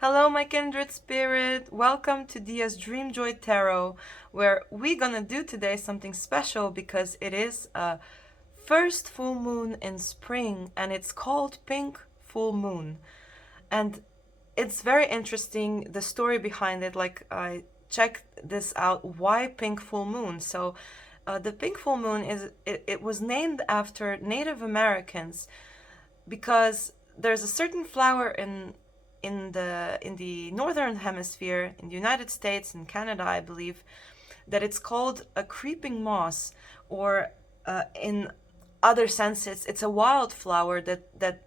Hello, my kindred spirit. Welcome to Dia's Dream Joy Tarot, where we're gonna do today something special because it is a first full moon in spring and it's called Pink Full Moon. And it's very interesting, the story behind it. Like, I checked this out. Why Pink Full Moon? The Pink Full Moon it was named after Native Americans because there's a certain flower in the northern hemisphere, in the United States and Canada, I believe, that it's called a creeping moss, or in other senses, it's a wildflower that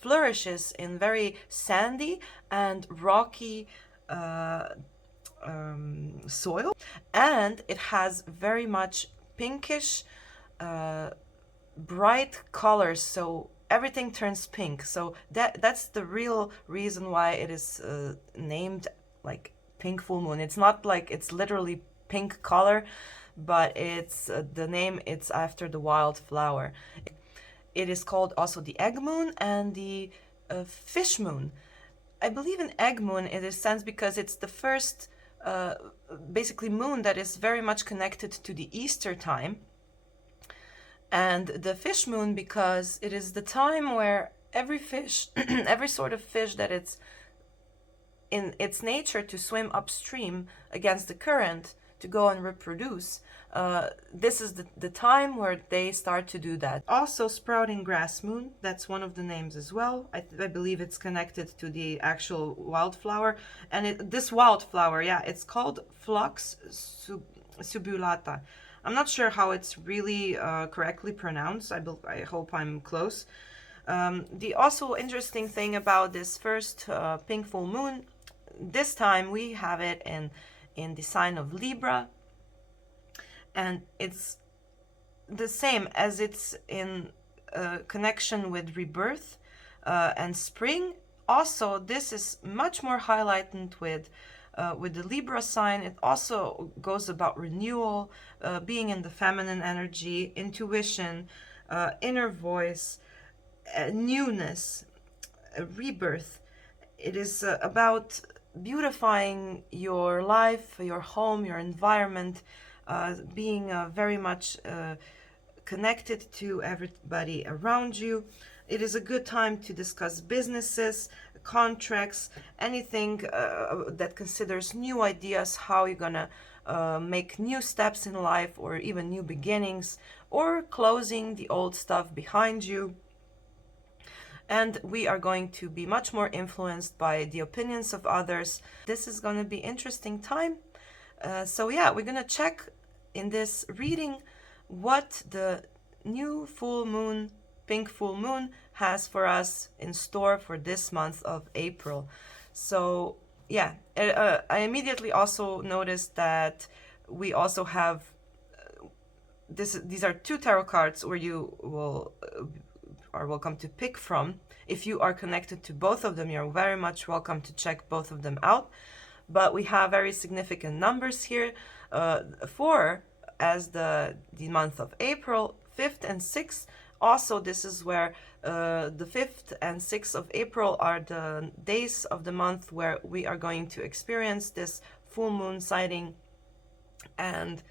flourishes in very sandy and rocky soil, and it has very much pinkish, bright colors, so everything turns pink. So that's the real reason why it is named like Pink Full Moon. It's not like it's literally pink color, but it's the name, it's after the wildflower. It is called also the egg moon and the fish moon. I believe in egg moon in this sense because it's the first basically moon that is very much connected to the Easter time, and the fish moon because it is the time where every fish, every sort of fish that it's in its nature to swim upstream against the current to go and reproduce, this is the time where they start to do that. Also, sprouting grass moon, that's one of the names as well. I believe it's connected to the actual wildflower. And this wildflower, yeah, it's called Phlox Subulata. I'm not sure how it's really correctly pronounced. I hope I'm close. The also interesting thing about this first pink full moon, this time we have it in the sign of Libra, and it's the same as it's in connection with rebirth and spring. Also, this is much more highlighted with the Libra sign. It also goes about renewal, being in the feminine energy, intuition, inner voice, newness, rebirth. It is about beautifying your life, your home, your environment, being very much connected to everybody around you. It is a good time to discuss businesses, contracts, anything that considers new ideas, how you're gonna make new steps in life, or even new beginnings, or closing the old stuff behind you. And we are going to be much more influenced by the opinions of others. This is going to be interesting time. So yeah, we're going to check in this reading what the new full moon, pink full moon, has for us in store for this month of April. So yeah, I immediately also noticed that we also have these are two tarot cards where you will are welcome to pick from. If you are connected to both of them, you're very much welcome to check both of them out. But we have very significant numbers here. 4 as the month of April, 5th and 6th. Also, this is where the 5th and 6th of April are the days of the month where we are going to experience this full moon sighting. And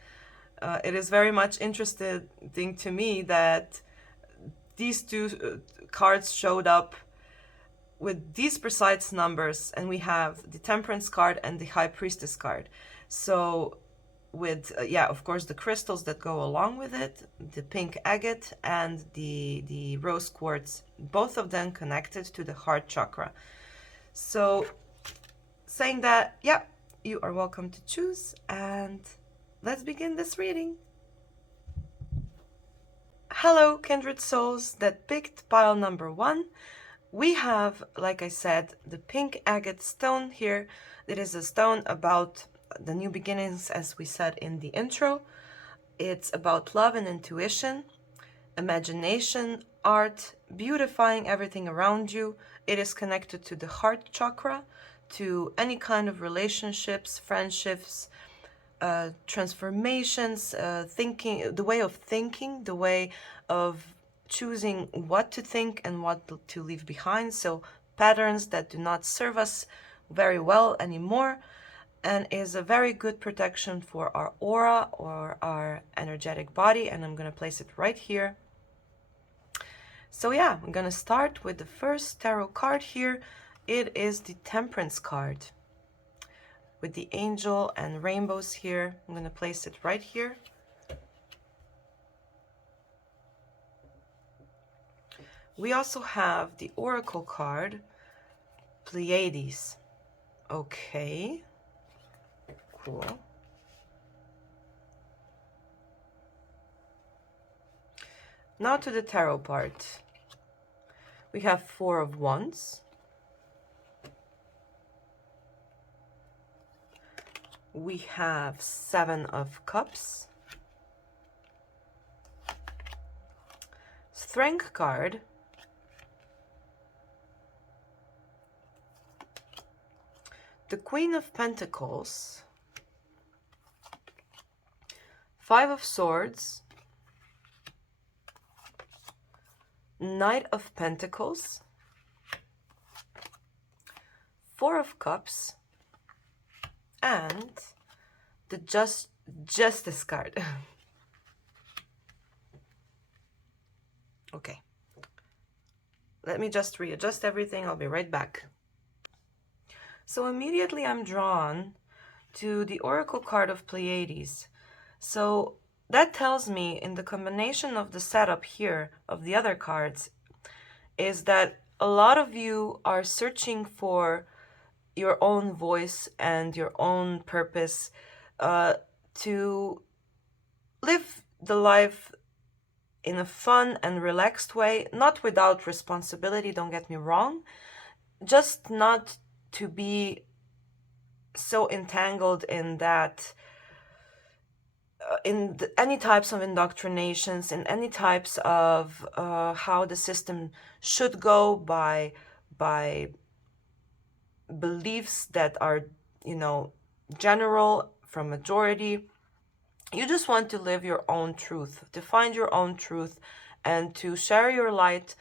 it is very much interesting to me that these two cards showed up with these precise numbers, and we have the Temperance card and the High Priestess card. So with yeah, of course, the crystals that go along with it, the pink agate and the rose quartz, both of them connected to the heart chakra. So saying that, yeah, you are welcome to choose, and let's begin this reading. Hello, kindred souls that picked pile number 1. We have, like I said, the pink agate stone here. It is a stone about the new beginnings, as we said in the intro. It's about love and intuition, imagination, art, beautifying everything around you. It is connected to the heart chakra, to any kind of relationships, friendships, transformations, thinking, the way of thinking, the way of choosing what to think and what to leave behind. So patterns that do not serve us very well anymore, and is a very good protection for our aura or our energetic body. And I'm going to place it right here. So yeah, I'm going to start with the first tarot card here. It is the Temperance card with the angel and rainbows here. I'm going to place it right here. We also have the Oracle card, Pleiades. Okay, cool. Now to the tarot part. We have Four of Wands. We have Seven of Cups. Strength card. The Queen of Pentacles. Five of Swords. Knight of Pentacles. Four of Cups. And the Justice card. Okay. Let me just readjust everything. I'll be right back. So immediately I'm drawn to the Oracle card of Pleiades. So that tells me, in the combination of the setup here of the other cards, is that a lot of you are searching for your own voice and your own purpose, to live the life in a fun and relaxed way, not without responsibility, don't get me wrong, just not to be so entangled in that, any types of indoctrinations, in any types of how the system should go by beliefs that are, general from majority. You just want to live your own truth, to find your own truth, and to share your light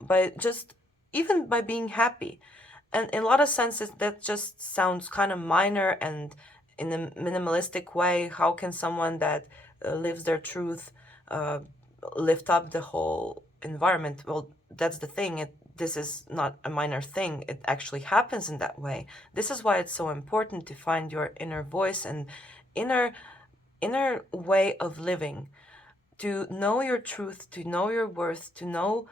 by just, even by being happy. And in a lot of senses, that just sounds kind of minor and in a minimalistic way. How can someone that lives their truth lift up the whole environment? Well, that's the thing. This is not a minor thing. It actually happens in that way. This is why it's so important to find your inner voice and inner way of living, to know your truth, to know your worth, to know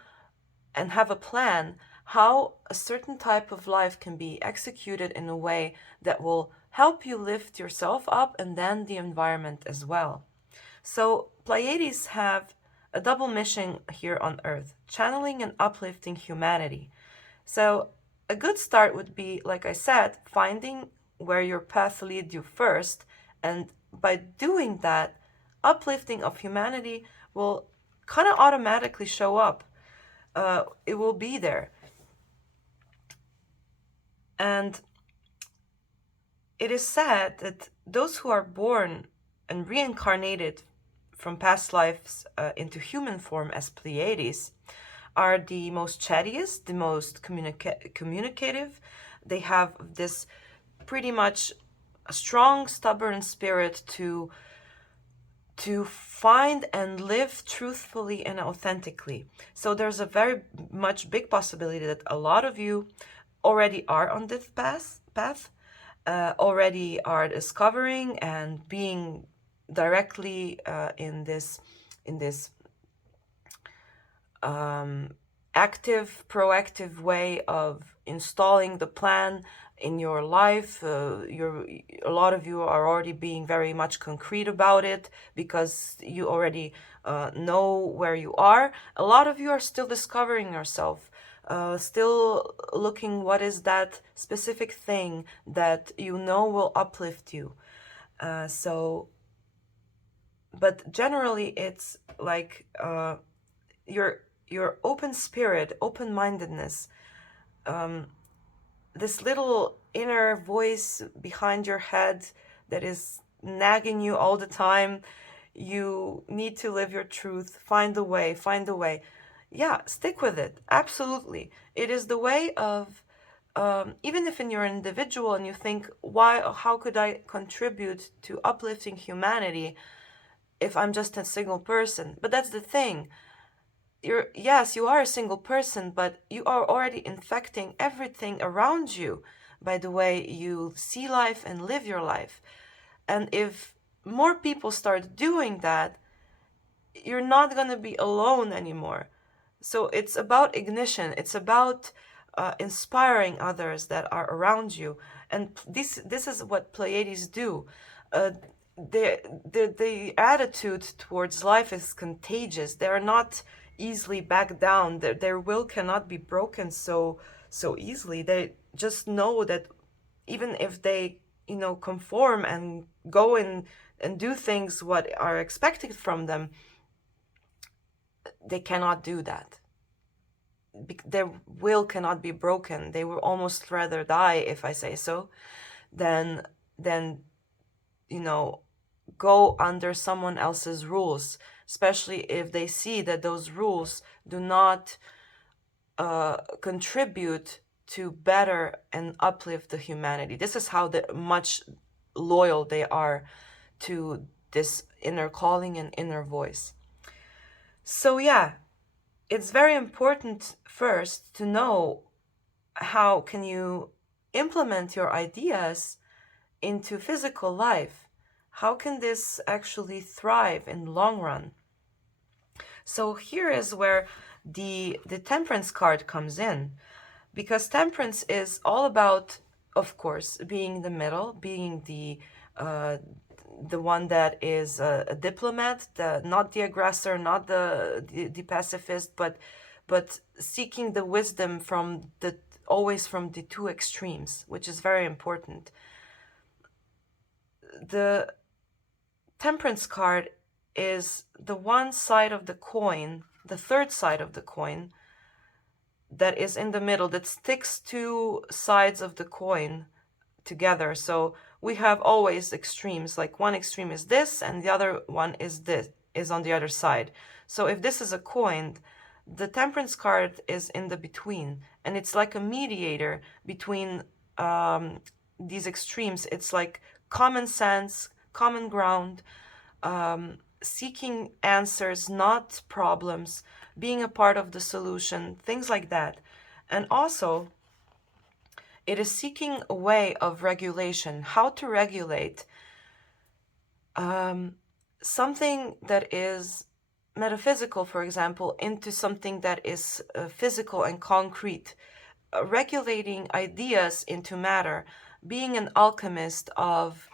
and have a plan how a certain type of life can be executed in a way that will help you lift yourself up and then the environment as well. So Pleiades have a double mission here on Earth, channeling and uplifting humanity. So a good start would be, like I said, finding where your path leads you first, and by doing that, uplifting of humanity will kind of automatically show up. It will be there. And it is said that those who are born and reincarnated from past lives into human form as Pleiades are the most chattiest, the most communicative. They have this pretty much a strong, stubborn spirit to find and live truthfully and authentically. So there's a very much big possibility that a lot of you already are on this path, already are discovering and being directly in this active, proactive way of installing the plan in your life. A lot of you are already being very much concrete about it because you already know where you are. A lot of you are still discovering yourself, still looking what is that specific thing that you know will uplift you. But generally it's like your open spirit, open-mindedness, this little inner voice behind your head that is nagging you all the time. You need to live your truth, find the way. Yeah, stick with it. Absolutely. It is the way of even if you're an individual and you think, why, how could I contribute to uplifting humanity if I'm just a single person? But that's the thing. Yes, you are a single person, but you are already infecting everything around you by the way you see life and live your life. And if more people start doing that, you're not going to be alone anymore. So it's about ignition. It's about inspiring others that are around you. And this is what Pleiades do. Uh, the attitude towards life is contagious. They are not easily back down. Their will cannot be broken so easily. They just know that even if they conform and go and do things what are expected from them, they cannot do that. Their will cannot be broken. They will almost rather die, if I say so, than than go under someone else's rules, especially if they see that those rules do not contribute to better and uplift the humanity. This is how much loyal they are to this inner calling and inner voice. So yeah, it's very important first to know how can you implement your ideas into physical life. How can this actually thrive in the long run? So here is where the temperance card comes in, because temperance is all about, of course, being the middle, being the one that is a diplomat, not the aggressor, not the pacifist, but seeking the wisdom from always from the two extremes, which is very important. The temperance card is the one side of the coin, the third side of the coin, that is in the middle, that sticks two sides of the coin together. So we have always extremes, like one extreme is this and the other one is on the other side. So if this is a coin, the temperance card is in the between, and it's like a mediator between these extremes. It's like common sense, common ground, seeking answers, not problems, being a part of the solution, things like that. And also, it is seeking a way of regulation, how to regulate something that is metaphysical, for example, into something that is physical and concrete, regulating ideas into matter, being an alchemist of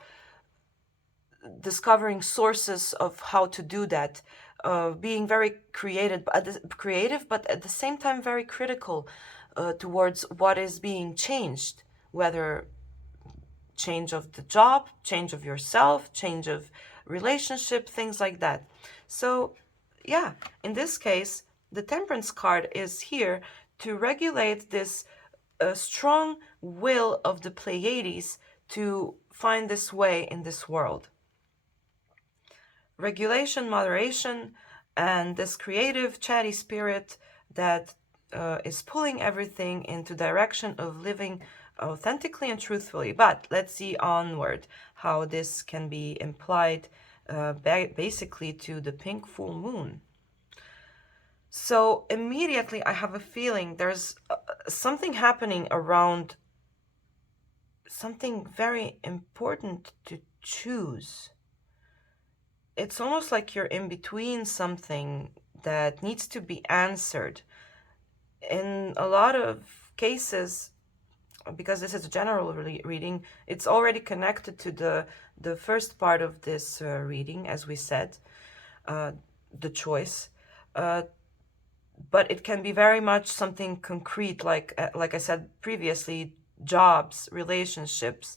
discovering sources of how to do that, being very creative, but at the same time very critical towards what is being changed, whether change of the job, change of yourself, change of relationship, things like that. So yeah, in this case, the temperance card is here to regulate this strong will of the Pleiades to find this way in this world. Regulation, moderation, and this creative, chatty spirit that is pulling everything into direction of living authentically and truthfully. But let's see onward how this can be implied basically to the pink full moon. So immediately I have a feeling there's something happening around something very important to choose. It's almost like you're in between something that needs to be answered. In a lot of cases, because this is a general reading, it's already connected to the first part of this reading, as we said, the choice. But it can be very much something concrete, like I said previously, jobs, relationships,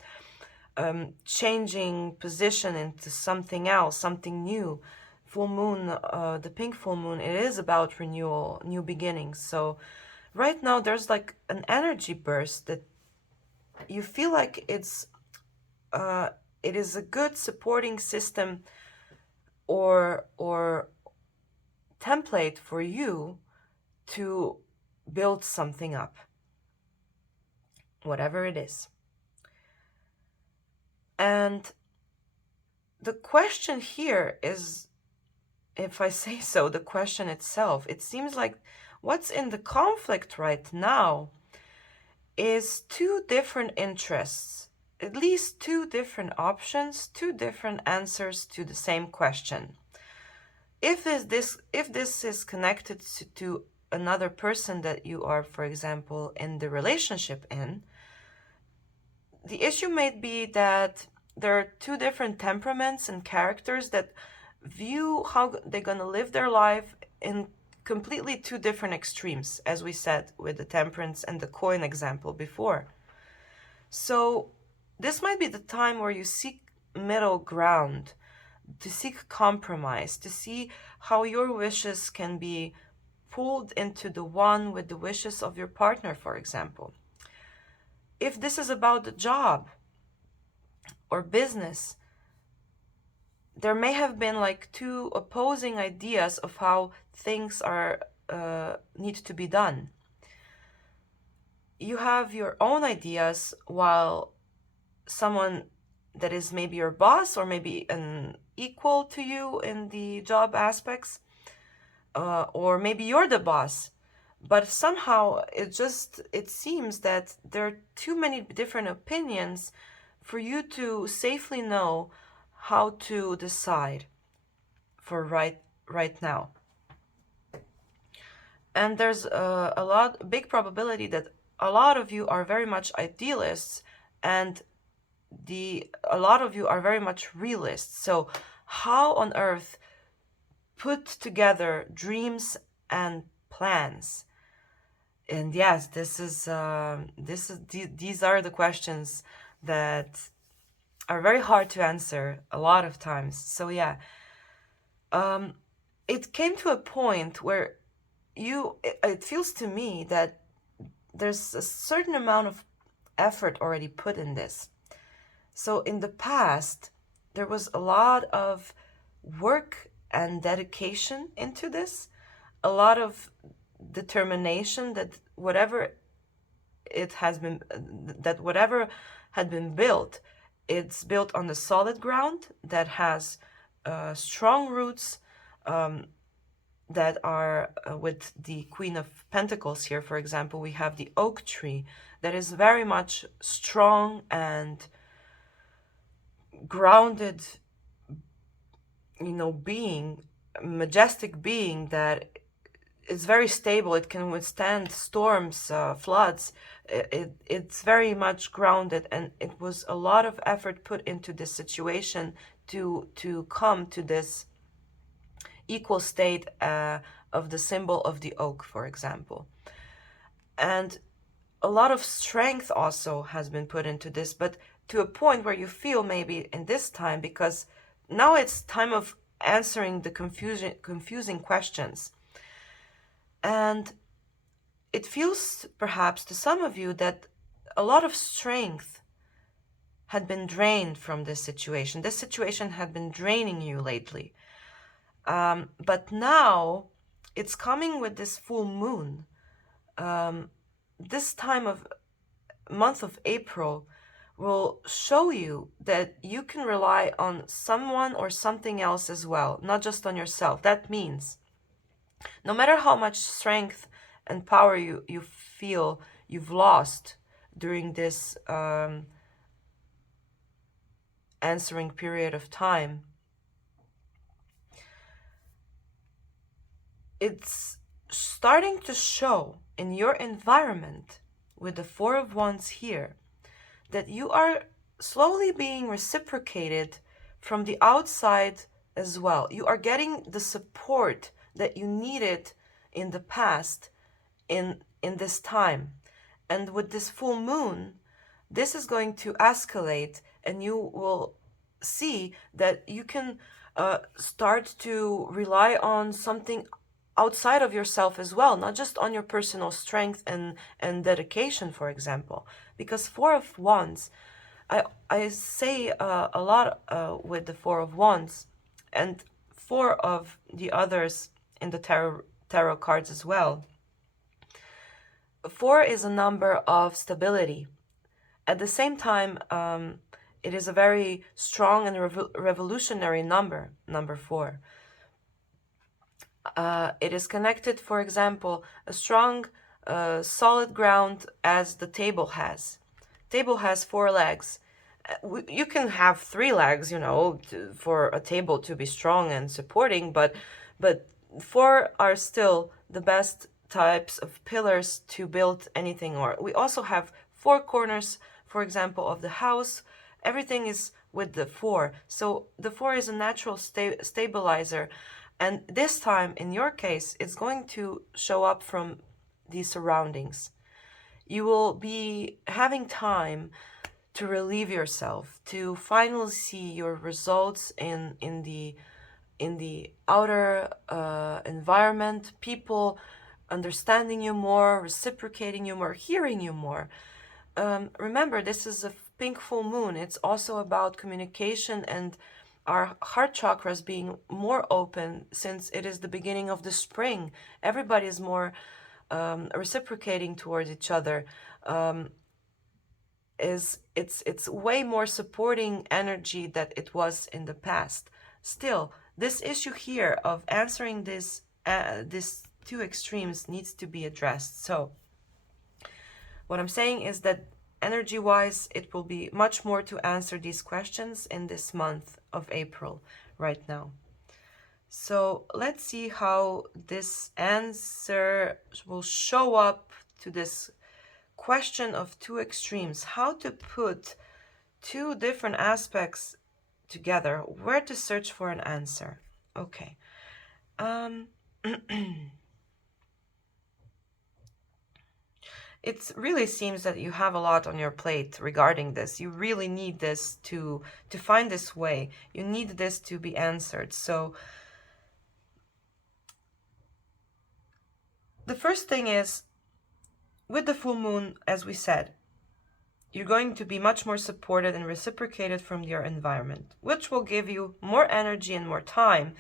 changing position into something else, something new. Full moon, the pink full moon, it is about renewal, new beginnings. So right now there's like an energy burst that you feel like it is a good supporting system or template for you to build something up. whatever it is. And the question here is, if I say so, the question itself, it seems like what's in the conflict right now is two different interests, at least two different options, two different answers to the same question. If this is connected to another person that you are, for example, in the relationship in, the issue may be that there are two different temperaments and characters that view how they're going to live their life in completely two different extremes, as we said with the temperance and the coin example before. So this might be the time where you seek middle ground, to seek compromise, to see how your wishes can be pulled into the one with the wishes of your partner, for example. If this is about the job or business, there may have been like two opposing ideas of how things are need to be done. You have your own ideas, while someone that is maybe your boss or maybe an equal to you in the job aspects, or maybe you're the boss, but somehow it seems that there are too many different opinions for you to safely know how to decide for right now. And there's big probability that a lot of you are very much idealists, and a lot of you are very much realists. So how on earth put together dreams and plans? And yes, these are the questions that are very hard to answer a lot of times. So yeah, it came to a point where it feels to me that there's a certain amount of effort already put in this. So in the past, there was a lot of work and dedication into this, a lot of determination that whatever had been built, it's built on the solid ground that has strong roots, that are with the Queen of Pentacles here, for example, we have the oak tree that is very much strong and grounded, being, majestic being that is very stable. It can withstand storms, floods. It's very much grounded, and it was a lot of effort put into this situation to come to this equal state of the symbol of the oak, for example. And a lot of strength also has been put into this, but to a point where you feel maybe in this time, because now it's time of answering the confusing questions. And it feels perhaps to some of you that a lot of strength had been drained from this situation. This situation had been draining you lately. But now it's coming with this full moon. This time of month of April will show you that you can rely on someone or something else as well, not just on yourself. That means no matter how much strength and power you feel you've lost during this answering period of time, it's starting to show in your environment with the Four of Wands here that you are slowly being reciprocated from the outside as well. You are getting the support that you needed in the past in this time. And with this full moon, this is going to escalate, and you will see that you can start to rely on something outside of yourself as well, not just on your personal strength and dedication, for example. Because Four of Wands, I say a lot with the Four of Wands, and four of the others in the tarot cards as well. Four is a number of stability. At the same time, it is a very strong and revolutionary number 4. It is connected, for example, a strong, solid ground as the table has. Table has 4 legs. You can have 3 legs, for a table to be strong and supporting, but 4 are still the best types of pillars to build anything. Or we also have 4 corners, for example, of the house. Everything is with the 4. So the 4 is a natural stabilizer. And this time, in your case, it's going to show up from the surroundings. You will be having time to relieve yourself, to finally see your results in the outer environment, people understanding you more, reciprocating you more, hearing you more. Remember, this is a pink full moon. It's also about communication and our heart chakras being more open, since it is the beginning of the spring. Everybody is more reciprocating towards each other. It's way more supporting energy that it was in the past. Still, this issue here of answering this 2 extremes needs to be addressed. So what I'm saying is that energy-wise, it will be much more to answer these questions in this month of April right now. So let's see how this answer will show up to this question of 2 extremes. How to put 2 different aspects together. Where to search for an answer. Okay. It really seems that you have a lot on your plate regarding this. You really need this to find this way. You need this to be answered. So the first thing is, with the full moon, as we said, you're going to be much more supported and reciprocated from your environment, which will give you more energy and more time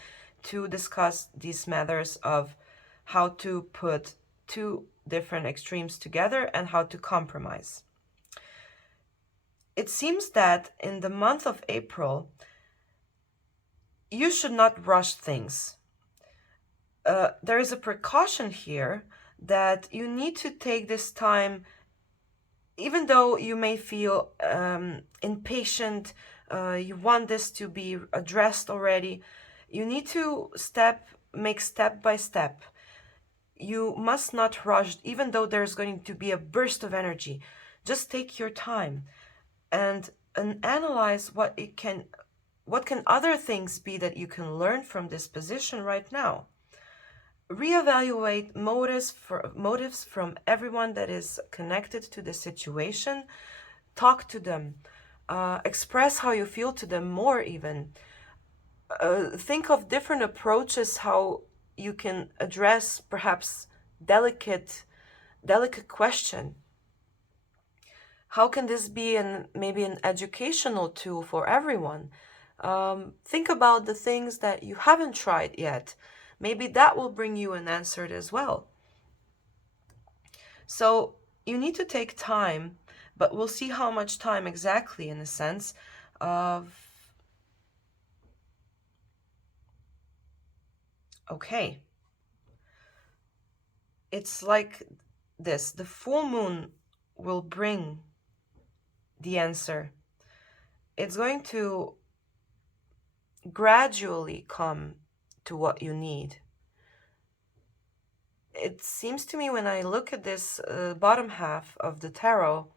to discuss these matters of how to put 2 different extremes together and how to compromise. It seems that in the month of April, you should not rush things. There is a precaution here that you need to take this time, even though you may feel impatient, you want this to be addressed already. You need to make step by step. You must not rush, even though there's going to be a burst of energy. Just take your time and analyze what can other things be that you can learn from this position right now. Reevaluate motives from everyone that is connected to the situation. Talk to them. Express how you feel to them more even. Think of different approaches how you can address perhaps delicate question. How can this be maybe an educational tool for everyone? Think about the things that you haven't tried yet. Maybe that will bring you an answer as well. So you need to take time, but we'll see how much time exactly, in a sense of... Okay. It's like this. The full moon will bring the answer. It's going to gradually come to what you need. It seems to me when I look at this bottom half of the tarot,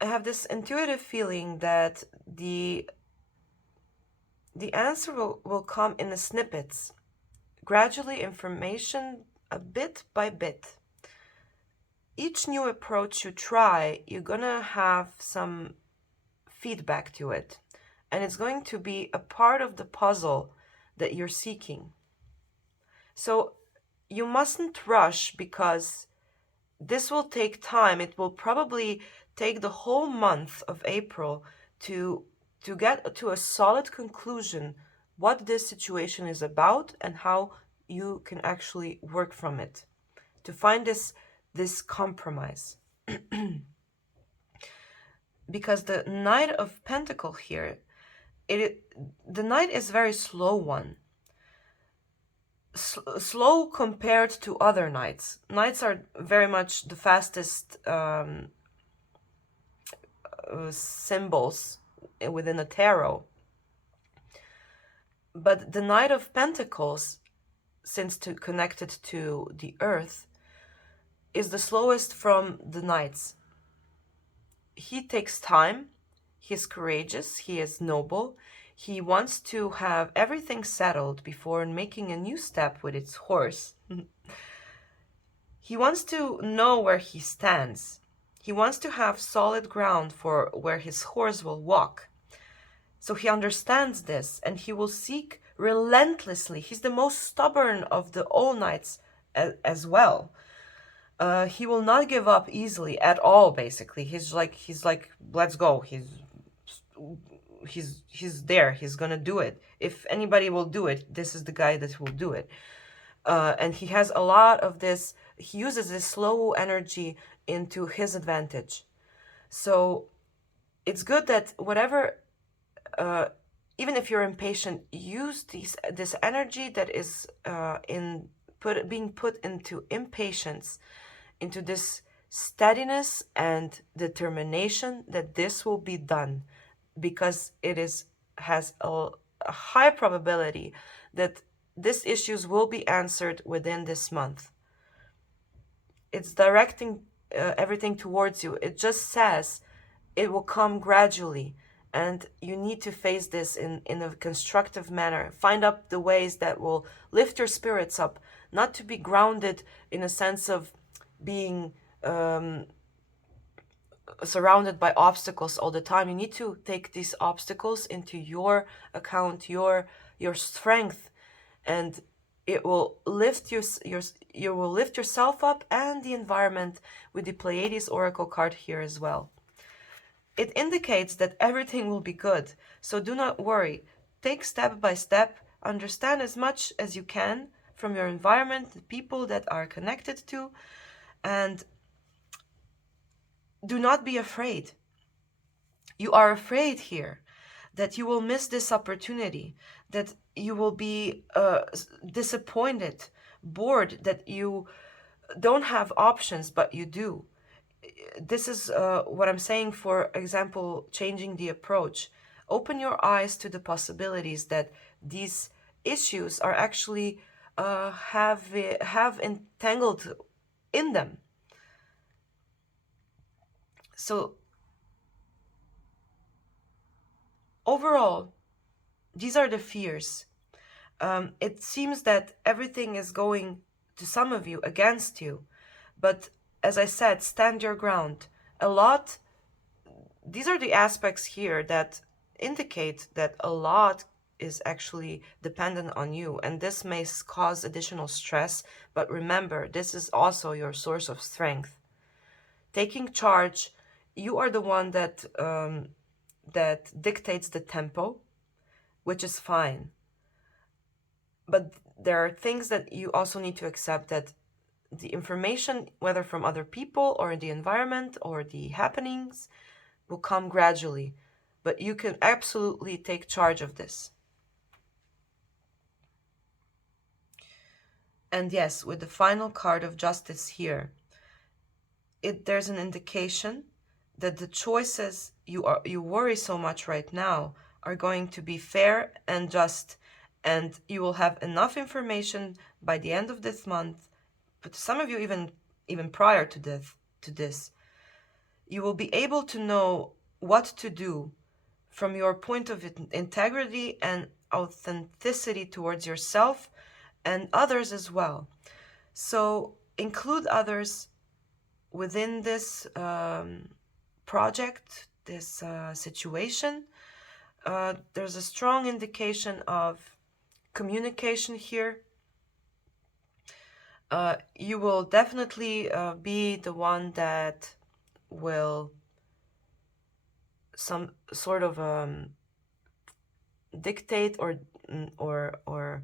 I have this intuitive feeling that the answer will come in the snippets. Gradually, information, a bit by bit. Each new approach you try, you're gonna have some feedback to it. And it's going to be a part of the puzzle that you're seeking. So you mustn't rush, because this will take time. It will probably take the whole month of April to get to a solid conclusion what this situation is about and how you can actually work from it to find this compromise. because the Knight of Pentacle here, the Knight is very slow one. Slow compared to other knights. Knights are very much the fastest symbols within a tarot. But the Knight of Pentacles, since connected to the earth, is the slowest from the knights. He takes time, he is courageous, he is noble, he wants to have everything settled before making a new step with its horse. He wants to know where he stands. He wants to have solid ground for where his horse will walk. So he understands this, and he will seek relentlessly. He's the most stubborn of the all knights as well. He will not give up easily at all. Basically, he's like, let's go. He's there. He's gonna do it. If anybody will do it, this is the guy that will do it. And he has a lot of this. He uses this slow energy into his advantage. So it's good that whatever, even if you're impatient, use this energy that is being put into impatience, into this steadiness and determination that this will be done, because it has a high probability that these issues will be answered within this month. It's directing everything towards you. It just says it will come gradually, and you need to face this in a constructive manner. Find up the ways that will lift your spirits up, not to be grounded in a sense of being surrounded by obstacles all the time. You need to take these obstacles into your account, your strength, and it will lift you will lift yourself up and the environment with the Pleiades Oracle card here as well. It indicates that everything will be good, so do not worry. Take step by step, understand as much as you can from your environment, the people that are connected to, and do not be afraid. You are afraid here that you will miss this opportunity, that you will be disappointed, bored, that you don't have options, but you do. This is what I'm saying, for example, changing the approach. Open your eyes to the possibilities that these issues are actually have entangled in them. So overall, these are the fears. It seems that everything is going, to some of you, against you. But as I said, stand your ground. These are the aspects here that indicate that a lot is actually dependent on you. And this may cause additional stress. But remember, this is also your source of strength. Taking charge, you are the one that dictates the tempo, which is fine. But there are things that you also need to accept, that the information, whether from other people or the environment or the happenings, will come gradually. But you can absolutely take charge of this. And yes, with the final card of Justice here, there's an indication that the choices you worry so much right now are going to be fair and just, and you will have enough information by the end of this month, but some of you even prior to this, you will be able to know what to do from your point of integrity and authenticity towards yourself and others as well. So include others within this project, this situation. There's a strong indication of communication here. You will definitely be the one that will some sort of dictate or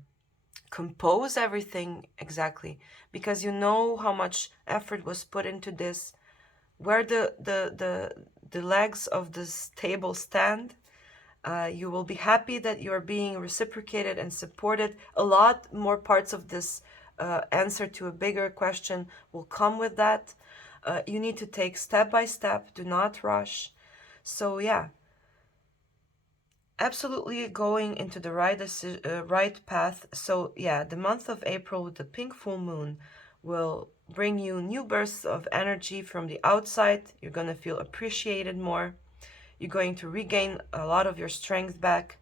compose everything exactly, because you know how much effort was put into this, where the the legs of this table stand. You will be happy that you're being reciprocated and supported. A lot more parts of this answer to a bigger question will come with that. You need to take step by step, do not rush. So yeah, absolutely going into the right path. So yeah, the month of April with the pink full moon will bring you new bursts of energy from the outside. You're going to feel appreciated more. You're going to regain a lot of your strength back.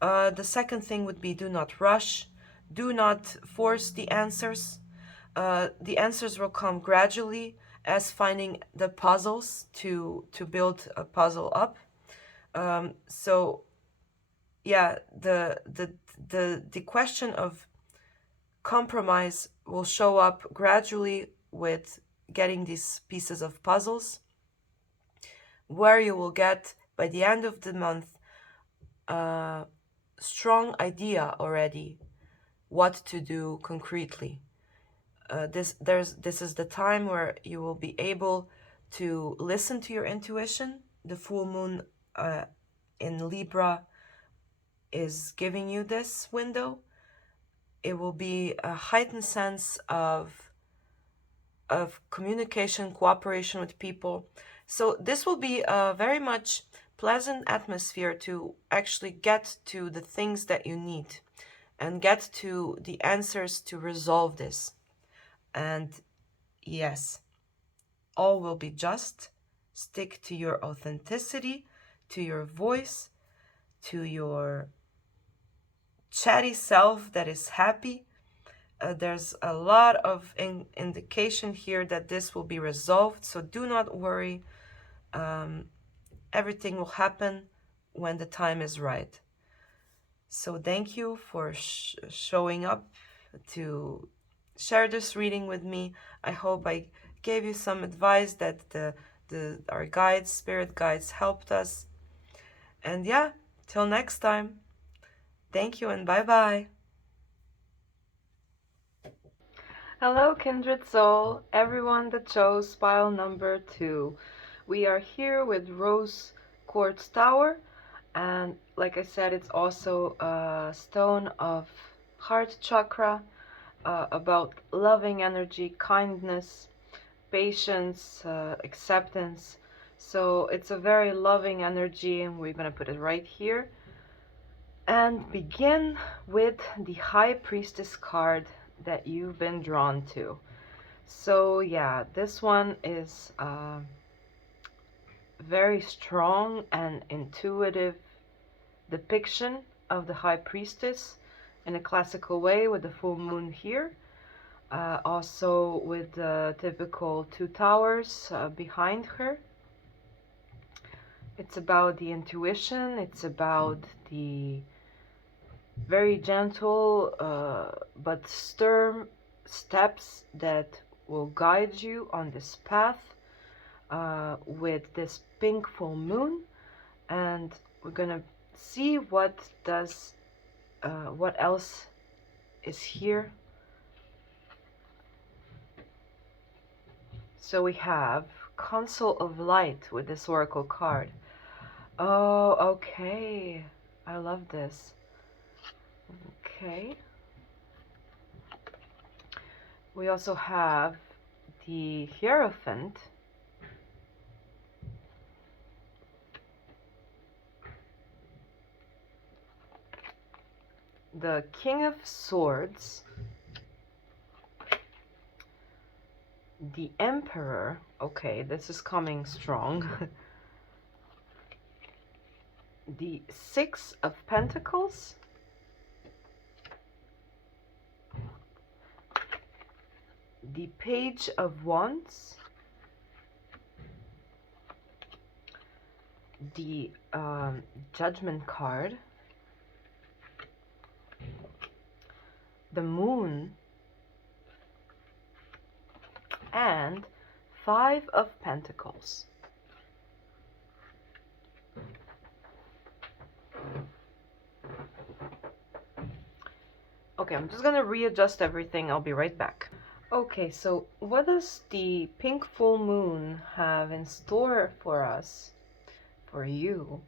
The second thing would be do not rush. Do not force the answers. The answers will come gradually as finding the puzzles to build a puzzle up. So yeah, the question of compromise will show up gradually with getting these pieces of puzzles, where you will get by the end of the month a strong idea already what to do concretely. This is the time where you will be able to listen to your intuition. The full moon in Libra is giving you this window. It will be a heightened sense of communication, cooperation with people. So this will be a very much pleasant atmosphere to actually get to the things that you need and get to the answers to resolve this. And yes, all will be just. Stick to your authenticity, to your voice, to your chatty self that is happy. There's a lot of indication here that this will be resolved, so do not worry. Everything will happen when the time is right. So thank you for showing up to share this reading with me. I hope I gave you some advice that our guides, spirit guides, helped us. And yeah, till next time. Thank you and bye-bye. Hello, Kindred Soul, everyone that chose pile number 2. We are here with Rose Quartz Tower, and like I said, it's also a stone of heart chakra, about loving energy, kindness, patience, acceptance. So it's a very loving energy, and we're going to put it right here. And begin with the High Priestess card that you've been drawn to. So yeah, this one is very strong and intuitive depiction of the High Priestess in a classical way with the full moon here. Also with the typical two towers behind her. It's about the intuition, it's about the very gentle but stern steps that will guide you on this path with this pink full moon. And we're gonna see what else is here. So we have Council of Light with this oracle card. Oh, okay. I love this. Okay. We also have the Hierophant. The King of Swords. The Emperor. Okay, this is coming strong. The Six of Pentacles. The Page of Wands. The Judgment card. The Moon. And Five of Pentacles. Okay, I'm just gonna readjust everything. I'll be right back. Okay, so what does the pink full moon have in store for us, for you,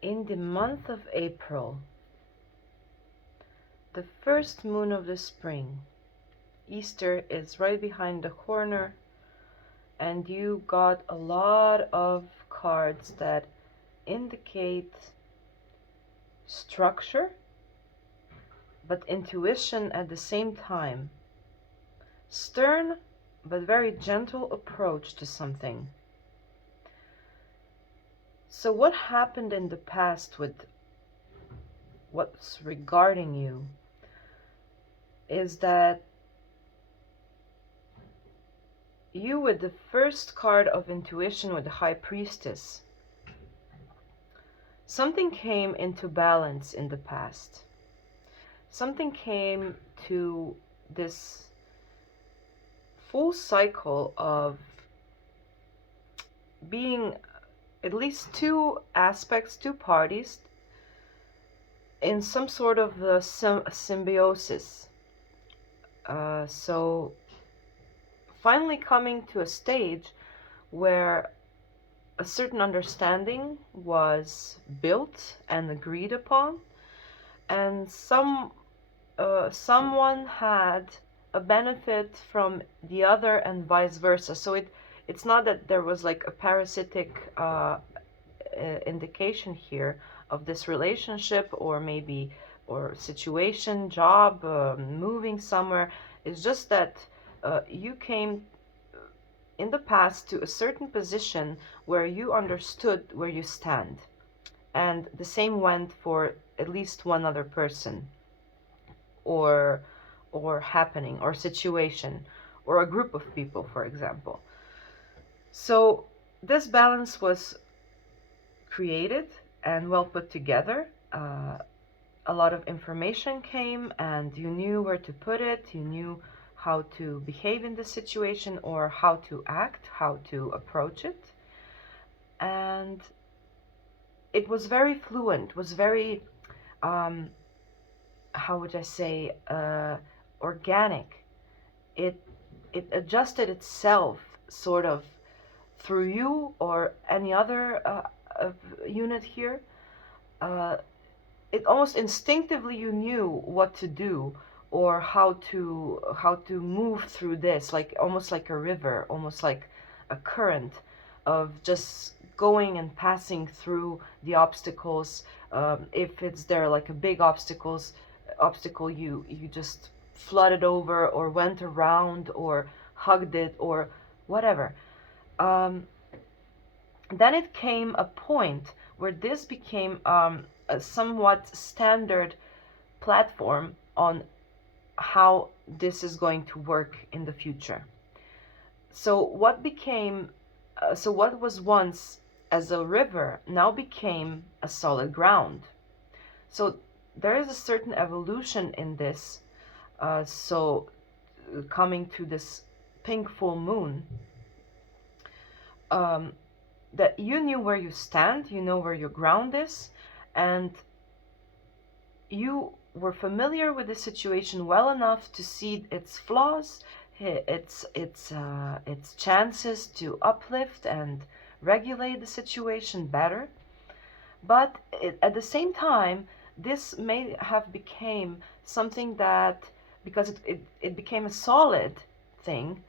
in the month of April, the first moon of the spring? Easter is right behind the corner, and you got a lot of cards that indicate structure, but intuition at the same time. Stern, but very gentle approach to something. So what happened in the past with what's regarding you is that you, with the first card of intuition with the High Priestess, something came into balance in the past. Something came to this full cycle of being at least two aspects, two parties in some sort of symbiosis. So finally coming to a stage where a certain understanding was built and agreed upon, and someone had a benefit from the other and vice versa. So it's not that there was like a parasitic indication here of this relationship, or maybe, or situation, job, moving somewhere. It's just that you came in the past to a certain position where you understood where you stand, and the same went for at least one other person, or happening, or situation, or a group of people, for example. So this balance was created and well put together. A lot of information came, and you knew where to put it, you knew how to behave in this situation, or how to act, how to approach it. And it was very fluent, was very, how would I say, organic. It adjusted itself sort of through you or any other unit here. Uh, it almost instinctively you knew what to do, or how to move through this, like almost like a river, almost like a current of just going and passing through the obstacles. If it's there like a big obstacle, you just flooded over, or went around, or hugged it, or whatever. um, then it came a point where this became a somewhat standard platform on how this is going to work in the future. So what was once as a river now became a solid ground. So there is a certain evolution in this. So coming to this pink full moon, um, that you knew where you stand, you know where your ground is, and you were familiar with the situation well enough to see its flaws, its chances to uplift and regulate the situation better. But at the same time, this may have became something that, because it became a solid thing,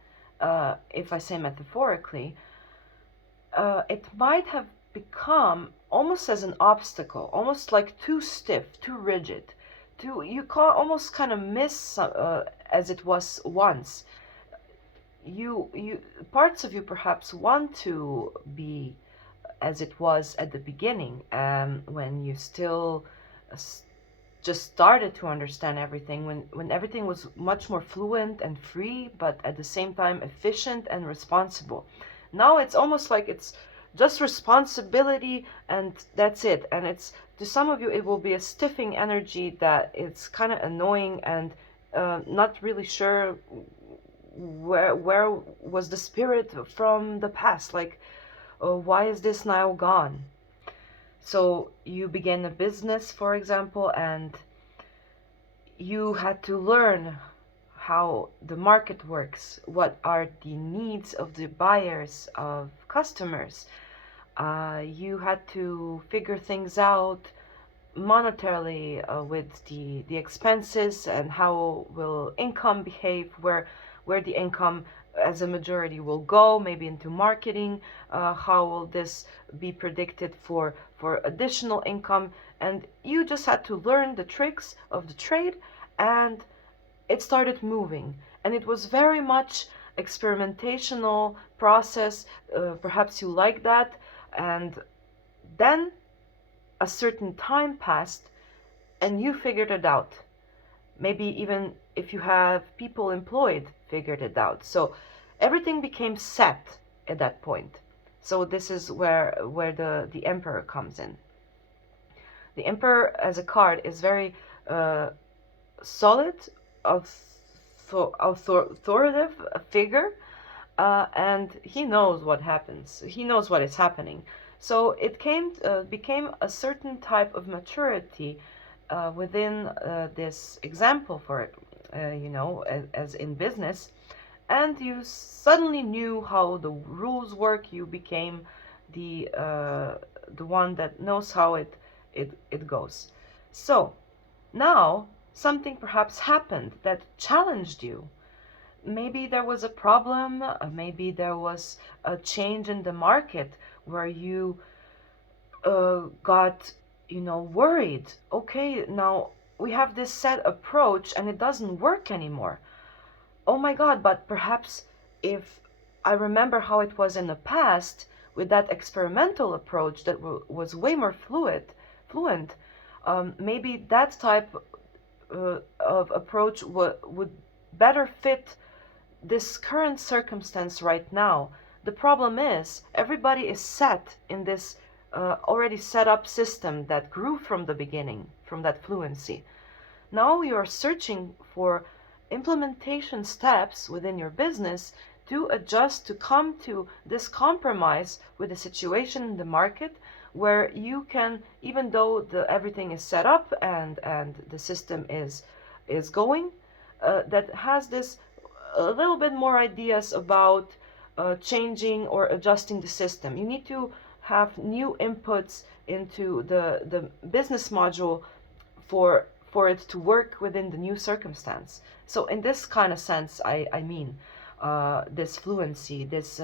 if I say metaphorically, it might have become almost as an obstacle, almost like too stiff, too rigid, too, you can't almost kind of miss, as it was once. You parts of you perhaps want to be as it was at the beginning, when you still just started to understand everything, when everything was much more fluent and free, but at the same time efficient and responsible. Now it's almost like it's just responsibility, and that's it. And it's, to some of you, it will be a stiffing energy that it's kind of annoying, and not really sure where was the spirit from the past. Like, why is this now gone? So you began a business, for example, and you had to learn how the market works, what are the needs of the buyers, of customers. You had to figure things out monetarily, with the expenses, and how will income behave, where the income as a majority will go, maybe into marketing, how will this be predicted for additional income. And you just had to learn the tricks of the trade, and it started moving. And it was very much experimentational process. Perhaps you like that. And then a certain time passed and you figured it out. Maybe even if you have people employed, figured it out. So everything became set at that point. So this is where the emperor comes in. The emperor as a card is very solid, authoritative figure, and he knows what happens. He knows what is happening. So it became a certain type of maturity within this example for it, as in business, and you suddenly knew how the rules work. You became the one that knows how it goes. So now something perhaps happened that challenged you. Maybe there was a problem, maybe there was a change in the market where you got, worried. Okay, now we have this set approach and it doesn't work anymore. Oh my God, but perhaps if I remember how it was in the past with that experimental approach that was way more fluent, maybe that type of approach would better fit this current circumstance right now. The problem is everybody is set in this already set up system that grew from the beginning, from that fluency. Now you are searching for implementation steps within your business to adjust, to come to this compromise with the situation in the market, where you can, even though everything is set up and the system is going, that has this a little bit more ideas about changing or adjusting the system. You need to have new inputs into the business module for it to work within the new circumstance. So in this kind of sense, I mean this fluency, this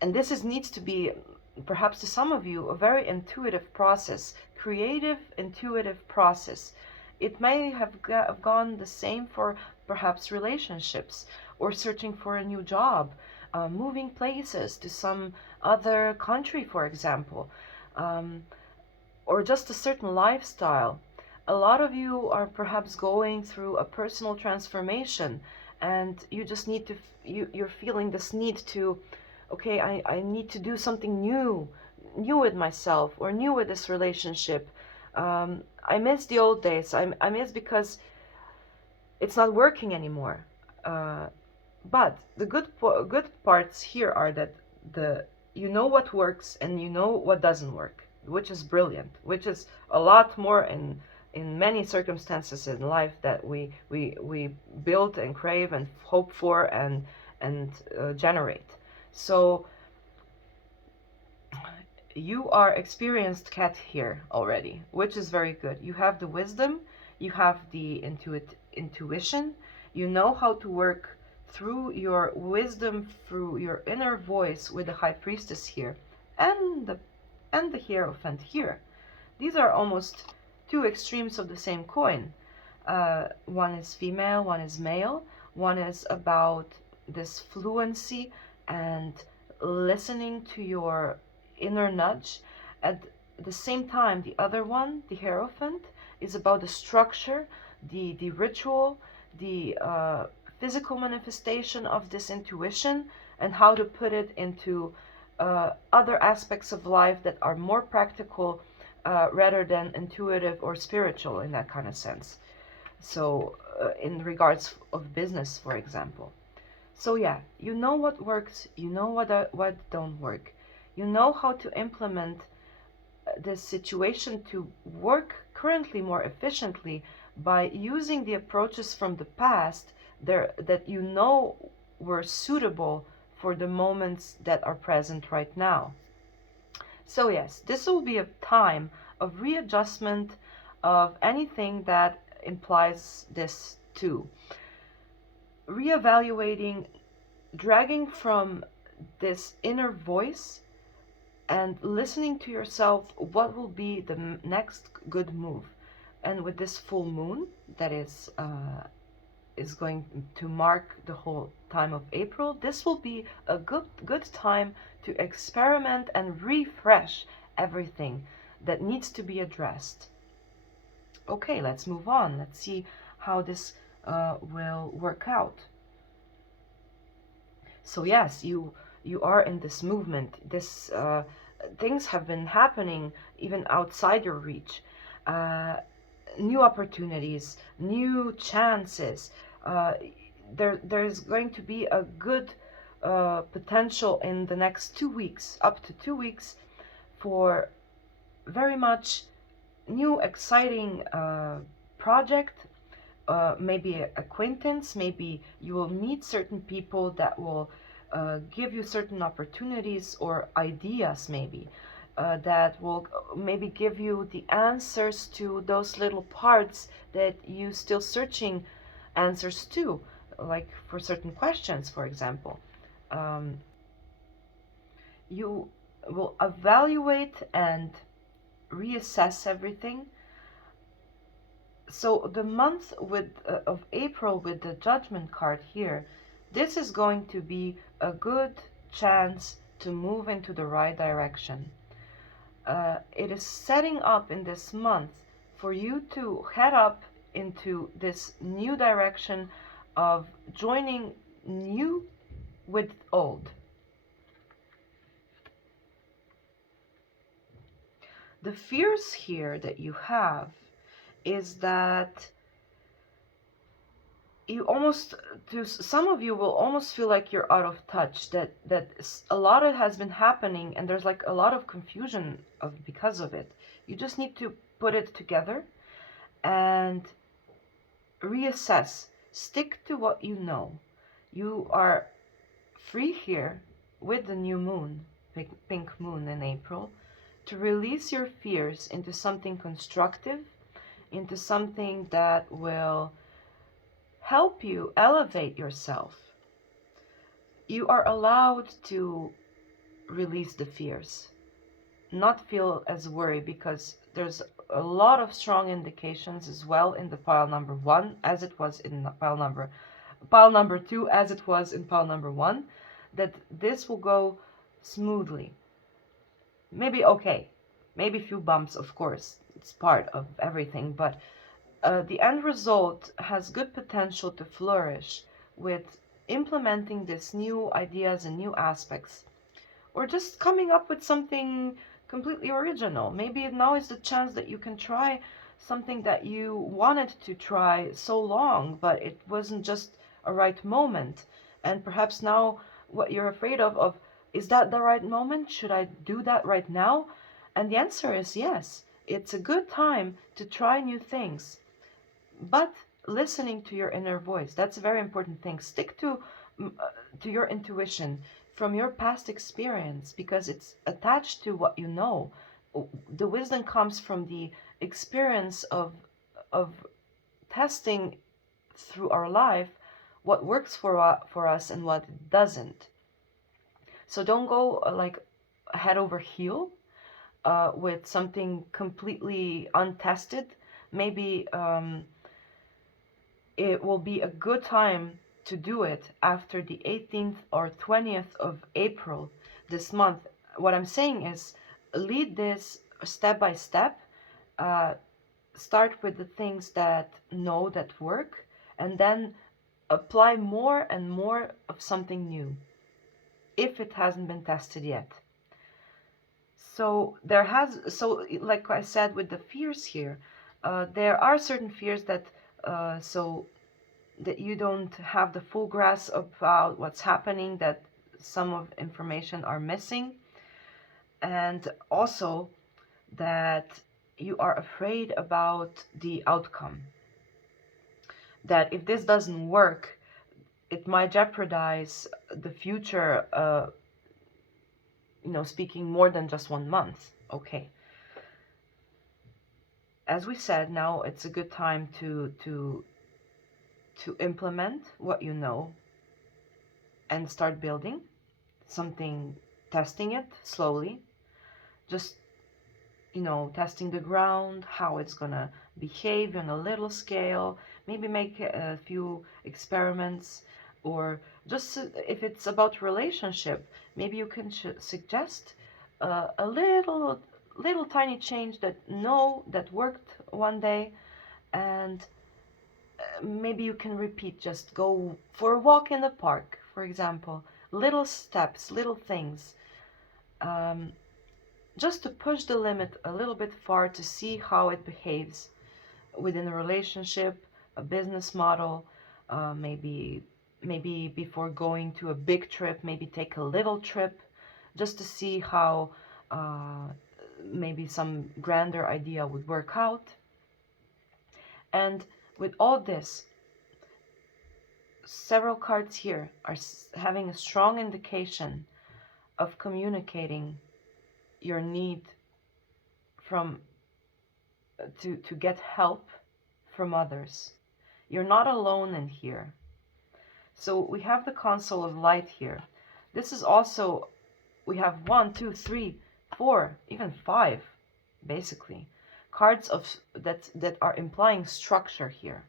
and this needs to be, perhaps to some of you, a very intuitive process, creative, intuitive process. It may have gone the same for perhaps relationships, or searching for a new job, moving places to some other country, for example, or just a certain lifestyle. A lot of you are perhaps going through a personal transformation, and you just need to, you're feeling this need to, okay, I need to do something new with myself, or new with this relationship. I miss the old days. I miss because it's not working anymore. But the good parts here are that you know what works and you know what doesn't work, which is brilliant, which is a lot more in many circumstances in life that we build and crave and hope for and generate. So you are experienced cat here already, which is very good. You have the wisdom, you have the intuition, you know how to work through your wisdom, through your inner voice with the high priestess here, and the hierophant here. These are almost two extremes of the same coin. One is female, one is male. One is about this fluency and listening to your inner nudge. At the same time, the other one, the hierophant, is about the structure, the ritual, the physical manifestation of this intuition, and how to put it into other aspects of life that are more practical rather than intuitive or spiritual in that kind of sense. So in regards of business, for example. So yeah, you know what works, you know what don't work. You know how to implement this situation to work currently more efficiently, by using the approaches from the past there that you know were suitable for the moments that are present right now. So yes, this will be a time of readjustment of anything that implies this too. Reevaluating, dragging from this inner voice and listening to yourself, what will be the next good move. And with this full moon that is going to mark the whole time of April, this will be a good time to experiment and refresh everything that needs to be addressed. Okay, let's move on. Let's see how this will work out. So yes, you are in this movement. This things have been happening even outside your reach. Uh, New opportunities, new chances. There's going to be a good potential in the next 2 weeks, up to 2 weeks, for very much new, exciting project. Maybe acquaintance, maybe you will meet certain people that will give you certain opportunities or ideas, maybe that will maybe give you the answers to those little parts that you still searching answers to, like for certain questions, for example. You will evaluate and reassess everything. So the month of April with the Judgment card here, this is going to be a good chance to move into the right direction. It is setting up in this month for you to head up into this new direction of joining new with old. The fears here that you have is that you almost, to some of you, will almost feel like you're out of touch, that a lot of has been happening and there's like a lot of confusion because of it. You just need to put it together and reassess. Stick to what you know. You are free here with the new moon, pink moon in April, to release your fears into something constructive, into something that will help you elevate yourself. You are allowed to release the fears, not feel as worried, because there's a lot of strong indications as well in the pile number 1 as it was in pile number 2 as it was in pile number 1, that this will go smoothly. Maybe okay, maybe a few bumps, of course, it's part of everything, but the end result has good potential to flourish with implementing these new ideas and new aspects, or just coming up with something completely original. Maybe now is the chance that you can try something that you wanted to try so long, but it wasn't just a right moment. And perhaps now what you're afraid of, is that the right moment? Should I do that right now? And the answer is yes. It's a good time to try new things, but listening to your inner voice, that's a very important thing. Stick to your intuition from your past experience, because it's attached to what you know. The wisdom comes from the experience of testing through our life what works for us and what doesn't. So don't go like head over heel with something completely untested. Maybe it will be a good time to do it after the 18th or 20th of April this month. What I'm saying is, lead this step by step. Uh, Start with the things that work, and then apply more and more of something new if it hasn't been tested yet. So like I said with the fears here, there are certain fears that that you don't have the full grasp about what's happening, that some of information are missing, and also that you are afraid about the outcome. that if this doesn't work, it might jeopardize the future, speaking more than just 1 month. Okay. As we said, now it's a good time to implement what you know and start building something, testing it slowly, just testing the ground, how it's gonna behave on a little scale, maybe make a few experiments, or just if it's about relationship, maybe you can suggest a little tiny change that worked one day, and maybe you can repeat, just go for a walk in the park, for example, little steps, little things. Um, just to push the limit a little bit far to see how it behaves within a relationship, a business model, maybe before going to a big trip, maybe take a little trip just to see how maybe some grander idea would work out. And with all this, several cards here are having a strong indication of communicating your need from to get help from others. You're not alone in here. So we have the console of light here. This is also, we have 1, 2, 3, 4, even 5, basically, cards that are implying structure here.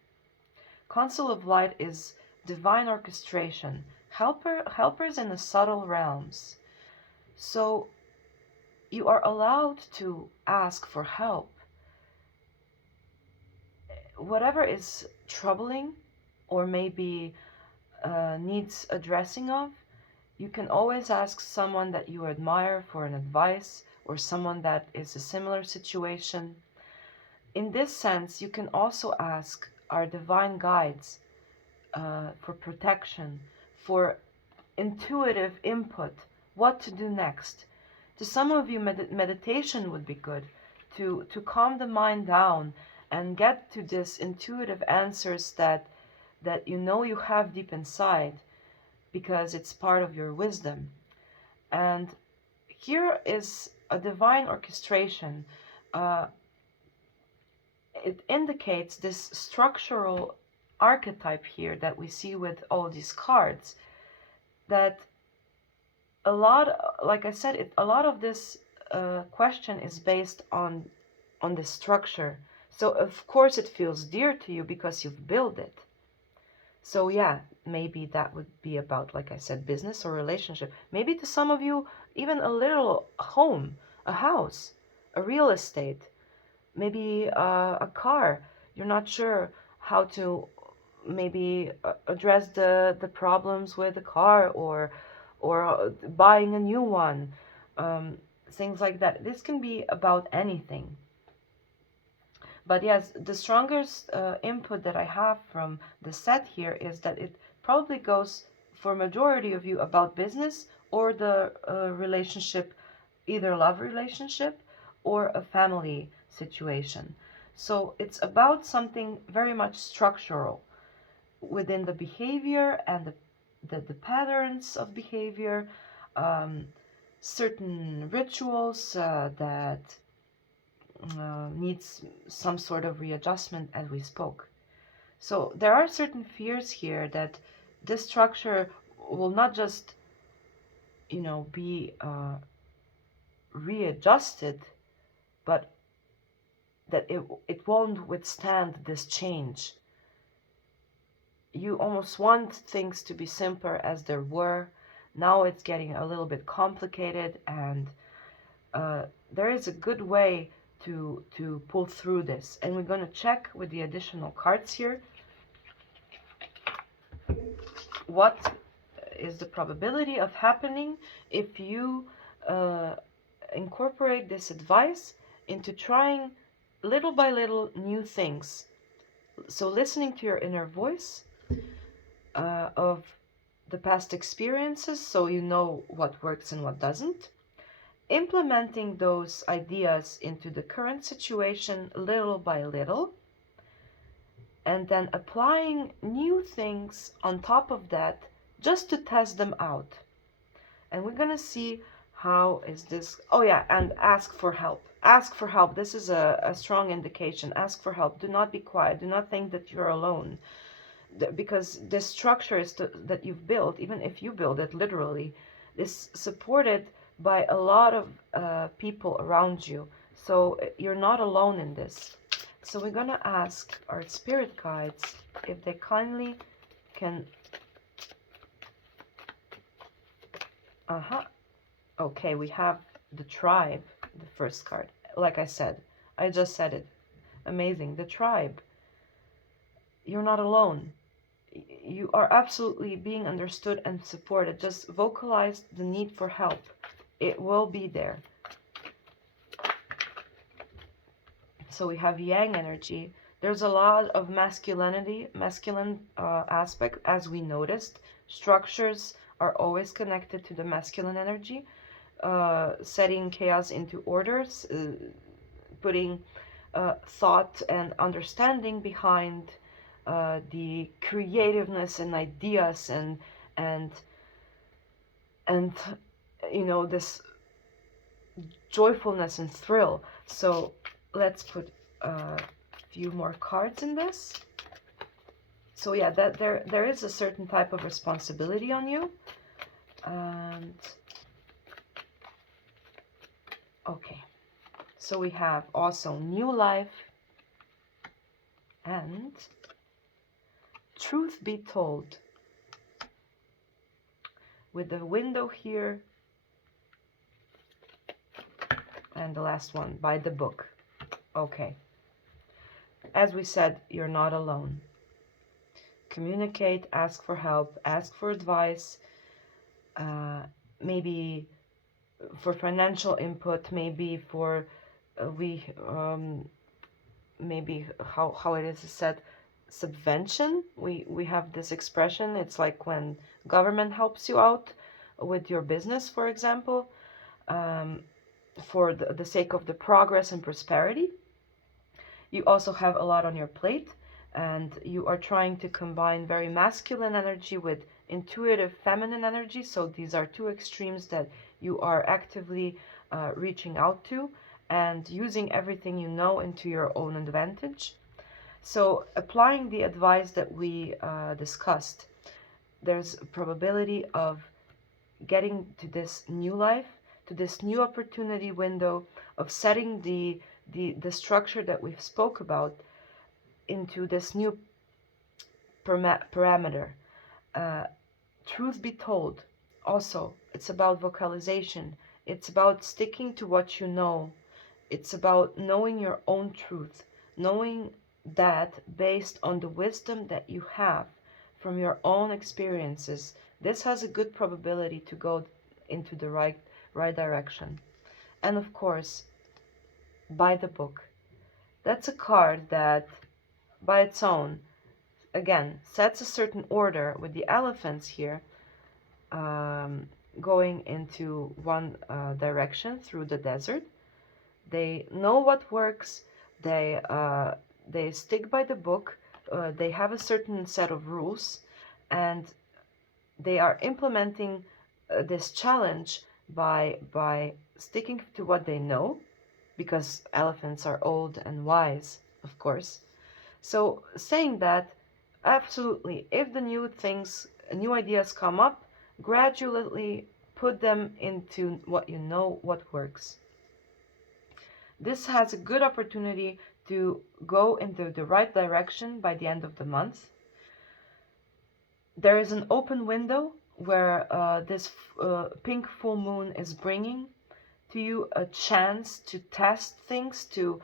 Console of light is divine orchestration, helpers in the subtle realms. So you are allowed to ask for help. Whatever is troubling or maybe needs addressing of, you can always ask someone that you admire for an advice, or someone that is a similar situation. In this sense, you can also ask our divine guides for protection, for intuitive input, what to do next. To some of you, meditation would be good to calm the mind down and get to this intuitive answers that you have deep inside, because it's part of your wisdom. And here is a divine orchestration. It indicates this structural archetype here that we see with all these cards, that a lot, like I said, a lot of this question is based on this structure. So of course it feels dear to you because you've built it. So yeah, maybe that would be about, like I said, business or relationship. Maybe to some of you, even a little home, a house, a real estate, maybe a car. You're not sure how to maybe address the problems with the car, or buying a new one, things like that. This can be about anything. But yes, the strongest input that I have from the set here is that it probably goes for majority of you about business or the relationship, either love relationship or a family situation. So it's about something very much structural within the behavior and the patterns of behavior, certain rituals that needs some sort of readjustment, as we spoke. So there are certain fears here that this structure will not just, be readjusted, but that it won't withstand this change. You almost want things to be simpler as there were. Now it's getting a little bit complicated, and there is a good way to pull through this. And we're going to check with the additional cards here what is the probability of happening if you incorporate this advice into trying little by little new things. So listening to your inner voice of the past experiences, so you know what works and what doesn't. Implementing those ideas into the current situation little by little. and then applying new things on top of that just to test them out. And we're gonna see how is this. Oh yeah, and ask for help. Ask for help. This is a strong indication. Ask for help. Do not be quiet. Do not think that you're alone. Because this structure is that you've built, even if you build it literally, is supported by a lot of people around you. So you're not alone in this. So we're gonna ask our spirit guides if they kindly can. Okay, we have the tribe, the first card. Like I said, I just said it. Amazing. The tribe. You're not alone. You are absolutely being understood and supported. Just vocalize the need for help. It will be there. So we have yang energy. There's a lot of masculine aspect, as we noticed. Structures are always connected to the masculine energy. Setting chaos into orders, putting thought and understanding behind the creativeness and ideas and and you know, this joyfulness and thrill. So let's put a few more cards in this. So yeah, that there is a certain type of responsibility on you. And okay, so we have also new life and truth be told. With the window here, and the last one, by the book. Okay. As we said, you're not alone. Communicate, ask for help, ask for advice, maybe for financial input, maybe for maybe how it is said, subvention. We have this expression. It's like when government helps you out with your business, for example, for the sake of the progress and prosperity. You also have a lot on your plate, and you are trying to combine very masculine energy with intuitive feminine energy. So these are two extremes that you are actively reaching out to and using everything you know into your own advantage. So applying the advice that we discussed, there's a probability of getting to this new life, to this new opportunity window, of setting the structure that we've spoke about into this new parameter. Truth be told, also, it's about vocalization. It's about sticking to what you know. It's about knowing your own truth, knowing that based on the wisdom that you have from your own experiences. This has a good probability to go into the right direction. And of course, by the book. That's a card that, by its own, again, sets a certain order with the elephants here going into one direction through the desert. They know what works. They stick by the book. They have a certain set of rules, and they are implementing this challenge by sticking to what they know, because elephants are old and wise, of course. So saying that, absolutely, if the new ideas come up, gradually put them into what you know, what works. This has a good opportunity to go into the right direction by the end of the month. There is an open window where this pink full moon is bringing to you a chance to test things, to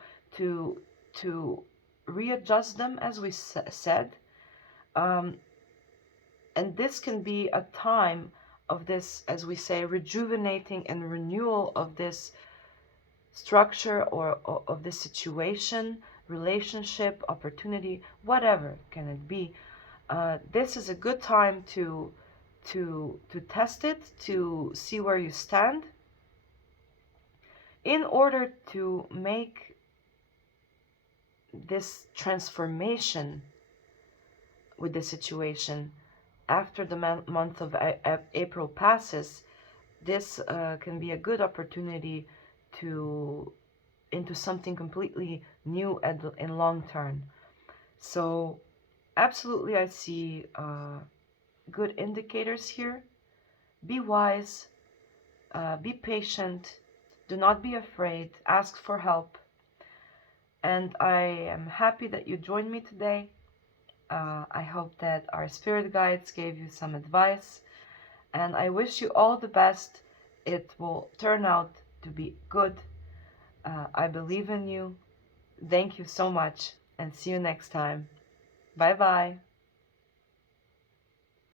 readjust them, as we said. And this can be a time of this, as we say, rejuvenating and renewal of this structure or of this situation, relationship, opportunity, whatever can it be. This is a good time to test it, to see where you stand, in order to make this transformation with the situation. After the month of April passes, this can be a good opportunity to into something completely new and in long term. So absolutely, I see good indicators here. Be wise, be patient, do not be afraid, ask for help. And I am happy that you joined me today. I hope that our spirit guides gave you some advice, and I wish you all the best. It will turn out to be good. I believe in you. Thank you so much, and see you next time. Bye bye.